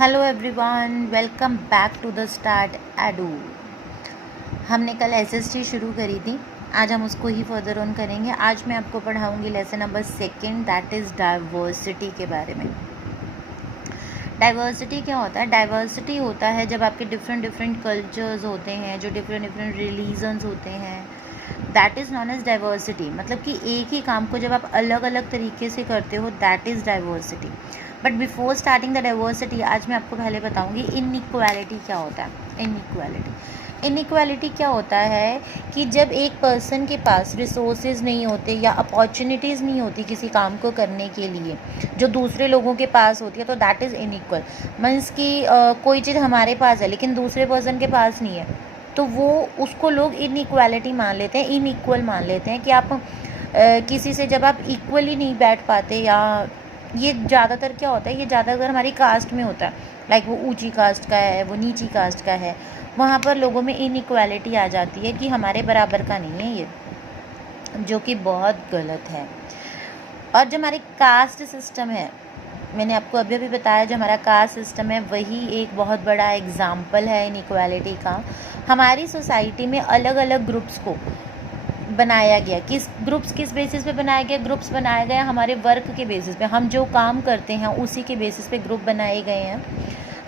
Hello everyone, welcome back to the Start Edu. हमने कल SST शुरू करी थी, आज हम उसको ही फर्दर ऑन करेंगे। आज मैं आपको पढ़ाऊंगी lesson number 2, that is diversity के बारे में। डाइवर्सिटी क्या होता है? डाइवर्सिटी होता है जब आपके डिफरेंट कल्चर्स होते हैं, जो डिफरेंट रिलीजन्स होते हैं, that is known as diversity. मतलब कि एक ही काम को जब आप अलग अलग तरीके से करते हो, that is diversity. But before starting the diversity, आज मैं आपको पहले बताऊंगी इनइक्वालिटी क्या होता है। इनइक्वालिटी क्या होता है कि जब एक पर्सन के पास रिसोर्सेज नहीं होते या अपॉर्चुनिटीज़ नहीं होती किसी काम को करने के लिए जो दूसरे लोगों के पास होती है, तो दैट इज़ इनइक्वल। मीन्स कि कोई चीज़ हमारे पास है लेकिन दूसरे पर्सन के पास नहीं है, तो वो उसको लोग इनइक्वालिटी मान लेते हैं, इनइक्वल मान लेते हैं कि आप किसी से जब आप इक्वली नहीं बैठ पाते, या ये ज़्यादातर क्या होता है, ये ज़्यादातर हमारी कास्ट में होता है। लाइक वो ऊंची कास्ट का है, वो नीची कास्ट का है, वहाँ पर लोगों में इनइक्वालिटी आ जाती है कि हमारे बराबर का नहीं है ये, जो कि बहुत गलत है। और जो हमारी कास्ट सिस्टम है, मैंने आपको अभी अभी बताया, जो हमारा कास्ट सिस्टम है वही एक बहुत बड़ा एग्जाम्पल है इनइक्वालिटी का। हमारी सोसाइटी में अलग अलग ग्रुप्स को बनाया गया। किस बेसिस पे बनाया गया? ग्रुप्स बनाया गया हमारे वर्क के बेसिस पे, हम जो काम करते हैं उसी के बेसिस पे ग्रुप बनाए गए हैं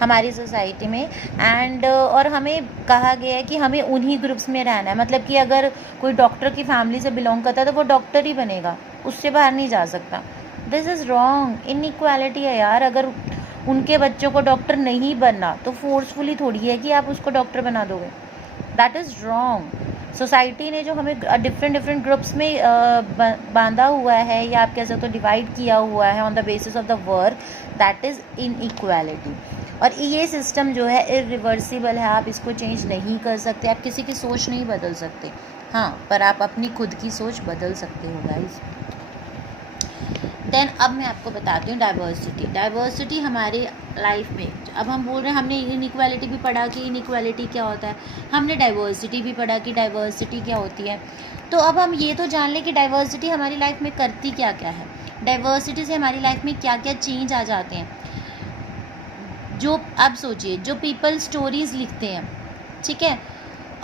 हमारी सोसाइटी में। एंड और हमें कहा गया है कि हमें उन्हीं ग्रुप्स में रहना है। मतलब कि अगर कोई डॉक्टर की फैमिली से बिलोंग करता है तो वो डॉक्टर ही बनेगा, उससे बाहर नहीं जा सकता। दिस इज़ रॉन्ग, इनइक्वालिटी है यार। अगर उनके बच्चों को डॉक्टर नहीं बनना तो फोर्सफुली थोड़ी है कि आप उसको डॉक्टर बना दोगे, दैट इज़ रॉन्ग। सोसाइटी ने जो हमें डिफरेंट ग्रुप्स में बांधा हुआ है, या आप कह सकते हो डिवाइड किया हुआ है on the basis of the work, that is inequality. और ये सिस्टम जो है इरिवर्सिबल है, आप इसको चेंज नहीं कर सकते, आप किसी की सोच नहीं बदल सकते, हाँ, पर आप अपनी खुद की सोच बदल सकते हो गाइस। देन अब मैं आपको बताती हूँ डाइवर्सिटी हमारे लाइफ में। अब हम बोल रहे हैं, हमने इनइक्वालिटी भी पढ़ा कि इनइक्वालिटी क्या होता है, हमने डाइवर्सिटी भी पढ़ा कि डाइवर्सिटी क्या होती है। तो अब हम ये तो जान लें कि डाइवर्सिटी हमारी लाइफ में करती क्या क्या है, डाइवर्सिटी से हमारी लाइफ में क्या क्या चेंज आ जाते हैं। जो अब सोचिए, जो पीपल स्टोरीज़ लिखते हैं, ठीक है,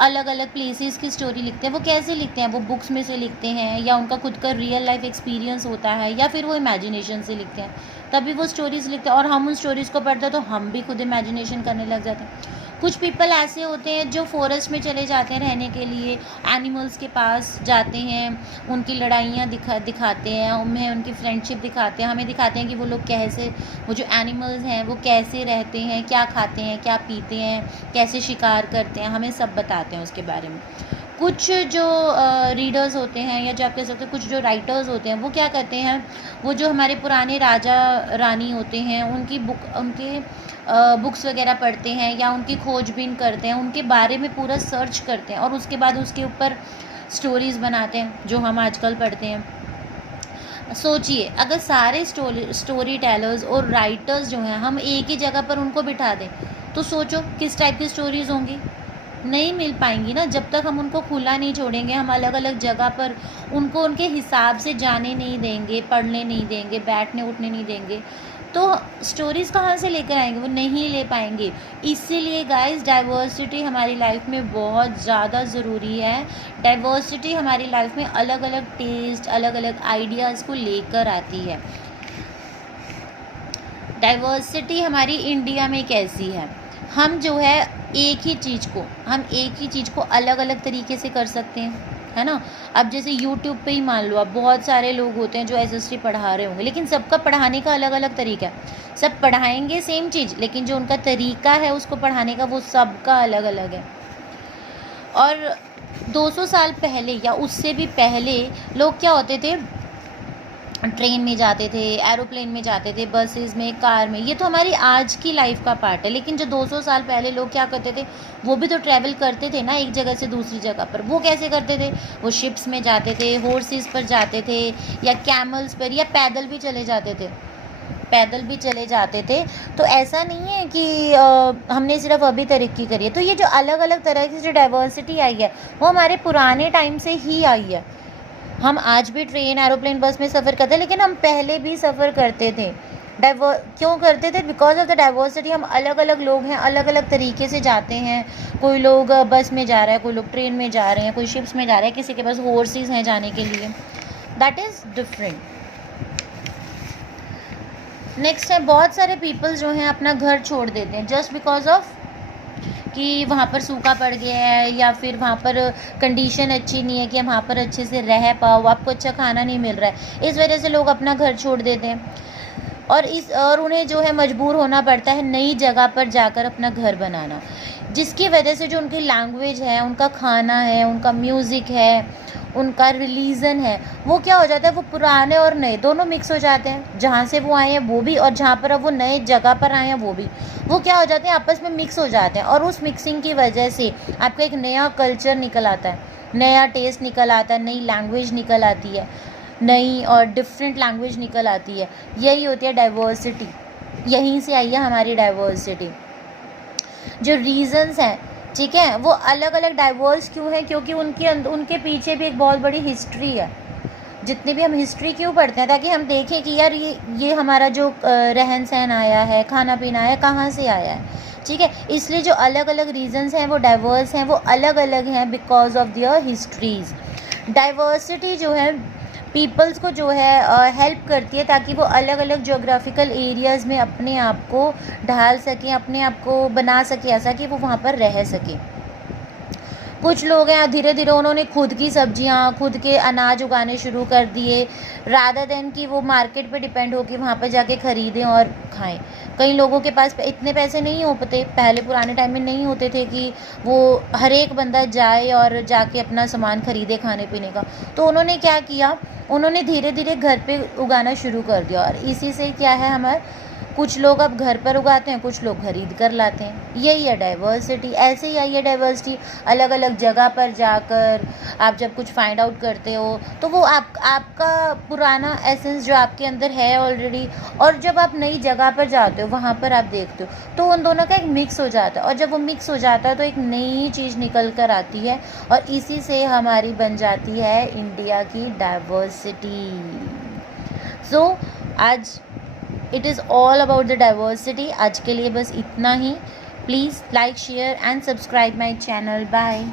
अलग अलग प्लेसेस की स्टोरी लिखते हैं, वो कैसे लिखते हैं? वो बुक्स में से लिखते हैं, या उनका खुद का रियल लाइफ एक्सपीरियंस होता है, या फिर वो इमेजिनेशन से लिखते हैं, तभी वो स्टोरीज़ लिखते हैं। और हम उन स्टोरीज़ को पढ़ते हैं तो हम भी खुद इमेजिनेशन करने लग जाते हैं। कुछ पीपल ऐसे होते हैं जो फॉरेस्ट में चले जाते हैं रहने के लिए, एनिमल्स के पास जाते हैं, उनकी लड़ाइयाँ दिखाते हैं, उन्हें उनकी फ्रेंडशिप दिखाते हैं, हमें दिखाते हैं कि वो लोग कैसे, वो जो एनिमल्स हैं वो कैसे रहते हैं, क्या खाते हैं, क्या पीते हैं, कैसे शिकार करते हैं, हमें सब बताते हैं उसके बारे में। कुछ जो रीडर्स होते हैं, या जो आप कह सकते हैं कुछ जो राइटर्स होते हैं, वो क्या करते हैं, वो जो हमारे पुराने राजा रानी होते हैं उनकी उनके बुक्स वगैरह पढ़ते हैं, या उनकी खोजबीन करते हैं, उनके बारे में पूरा सर्च करते हैं, और उसके बाद उसके ऊपर स्टोरीज़ बनाते हैं जो हम आजकल पढ़ते हैं। सोचिए, अगर सारे स्टोरी टेलर्स और राइटर्स जो हैं हम एक ही जगह पर उनको बिठा दें, तो सोचो किस टाइप की स्टोरीज़ होंगी। नहीं मिल पाएंगी ना, जब तक हम उनको खुला नहीं छोड़ेंगे, हम अलग अलग जगह पर उनको उनके हिसाब से जाने नहीं देंगे, पढ़ने नहीं देंगे, बैठने उठने नहीं देंगे, तो स्टोरीज़ कहाँ से लेकर आएंगे? वो नहीं ले पाएंगे। इसीलिए गाइस, डाइवर्सिटी हमारी लाइफ में बहुत ज़्यादा ज़रूरी है। डाइवर्सिटी हमारी लाइफ में अलग अलग टेस्ट, अलग अलग आइडियाज़ को लेकर आती है। डाइवर्सिटी हमारी इंडिया में कैसी है, हम जो है एक ही चीज़ को अलग अलग तरीके से कर सकते हैं, है ना। अब जैसे यूट्यूब पे ही मान लो, अब बहुत सारे लोग होते हैं जो एसएसटी पढ़ा रहे होंगे, लेकिन सबका पढ़ाने का अलग अलग तरीका है। सब पढ़ाएंगे सेम चीज़, लेकिन जो उनका तरीका है उसको पढ़ाने का, वो सबका अलग अलग है। और 200 साल पहले या उससे भी पहले लोग क्या होते थे, ट्रेन में जाते थे, एरोप्लेन में जाते थे, बसेस में, कार में। ये तो हमारी आज की लाइफ का पार्ट है, लेकिन जो 200 साल पहले लोग क्या करते थे, वो भी तो ट्रैवल करते थे ना एक जगह से दूसरी जगह पर। वो कैसे करते थे? वो शिप्स में जाते थे, हॉर्सेस पर जाते थे, या कैमल्स पर, या पैदल भी चले जाते थे। तो ऐसा नहीं है कि हमने सिर्फ अभी तरक्की करी है। तो ये जो अलग अलग तरह की जो डाइवर्सिटी आई है, वो हमारे पुराने टाइम से ही आई है। हम आज भी ट्रेन, एरोप्लेन, बस में सफ़र करते हैं, लेकिन हम पहले भी सफ़र करते थे। क्यों करते थे? Because of the diversity. हम अलग अलग लोग हैं, अलग अलग तरीके से जाते हैं। कोई लोग बस में जा रहा है, कोई लोग ट्रेन में जा रहे हैं, कोई शिप्स में जा रहा है, किसी के पास हॉर्सेस हैं जाने के लिए। That is different. नेक्स्ट है, बहुत सारे पीपल जो हैं अपना घर छोड़ देते हैं जस्ट बिकॉज ऑफ कि वहाँ पर सूखा पड़ गया है, या फिर वहाँ पर कंडीशन अच्छी नहीं है कि हम वहाँ पर अच्छे से रह पाओ, आपको अच्छा खाना नहीं मिल रहा है, इस वजह से लोग अपना घर छोड़ देते हैं। और उन्हें जो है मजबूर होना पड़ता है नई जगह पर जाकर अपना घर बनाना, जिसकी वजह से जो उनकी लैंग्वेज है, उनका खाना है, उनका म्यूज़िक है, उनका रिलीजन है, वो क्या हो जाता है, वो पुराने और नए दोनों मिक्स हो जाते हैं। जहाँ से वो आए हैं वो भी, और जहाँ पर अब वो नए जगह पर आए हैं वो भी, वो क्या हो जाते हैं, आपस में मिक्स हो जाते हैं। और उस मिक्सिंग की वजह से आपका एक नया कल्चर निकल आता है, नया टेस्ट निकल आता है, नई लैंग्वेज निकल आती है, नई और डिफरेंट लैंग्वेज निकल आती है। यही होती है डाइवर्सिटी, यहीं से आई है हमारी डाइवर्सिटी। जो रीजंस हैं, ठीक है, वो अलग अलग डाइवर्स क्यों है? क्योंकि उनके पीछे भी एक बहुत बड़ी हिस्ट्री है। जितनी भी हम हिस्ट्री क्यों पढ़ते हैं, ताकि हम देखें कि यार ये हमारा जो रहन सहन आया है, खाना पीना आया, कहाँ से आया है, ठीक है। इसलिए जो अलग अलग रीजंस हैं वो डाइवर्स हैं, वो अलग अलग हैं because of their histories. Diversity जो है पीपल्स को जो है हेल्प करती है ताकि वो अलग अलग जोग्राफिकल एरियाज़ में अपने आप को ढाल सकें, अपने आप को बना सकें ऐसा कि वो वहाँ पर रह सकें। कुछ लोग हैं धीरे धीरे उन्होंने खुद की सब्जियां, खुद के अनाज उगाने शुरू कर दिए, रादर देन कि वो मार्केट पे डिपेंड हो कि वहाँ पर जाके ख़रीदें और खाएं। कई लोगों के पास इतने पैसे नहीं हो पाते, पहले पुराने टाइम में नहीं होते थे कि वो हर एक बंदा जाए और जाके अपना सामान ख़रीदे खाने पीने का। तो उन्होंने क्या किया, उन्होंने धीरे धीरे घर पे उगाना शुरू कर दिया, और इसी से क्या है, हमारे कुछ लोग अब घर पर उगाते हैं, कुछ लोग खरीद कर लाते हैं। यही है डाइवर्सिटी। ऐसे ही आई है डाइवर्सिटी, अलग अलग जगह पर जाकर आप जब कुछ फाइंड आउट करते हो तो वो आपका पुराना एसेंस जो आपके अंदर है ऑलरेडी, और जब आप नई जगह पर जाते हो वहाँ पर आप देखते हो तो उन दोनों का एक मिक्स हो जाता है, और जब वो मिक्स हो जाता है तो एक नई चीज़ निकल कर आती है, और इसी से हमारी बन जाती है इंडिया की डाइवर्सिटी। सो आज it is all about the diversity. आज के लिए बस इतना ही। Please like, share and subscribe my channel. Bye.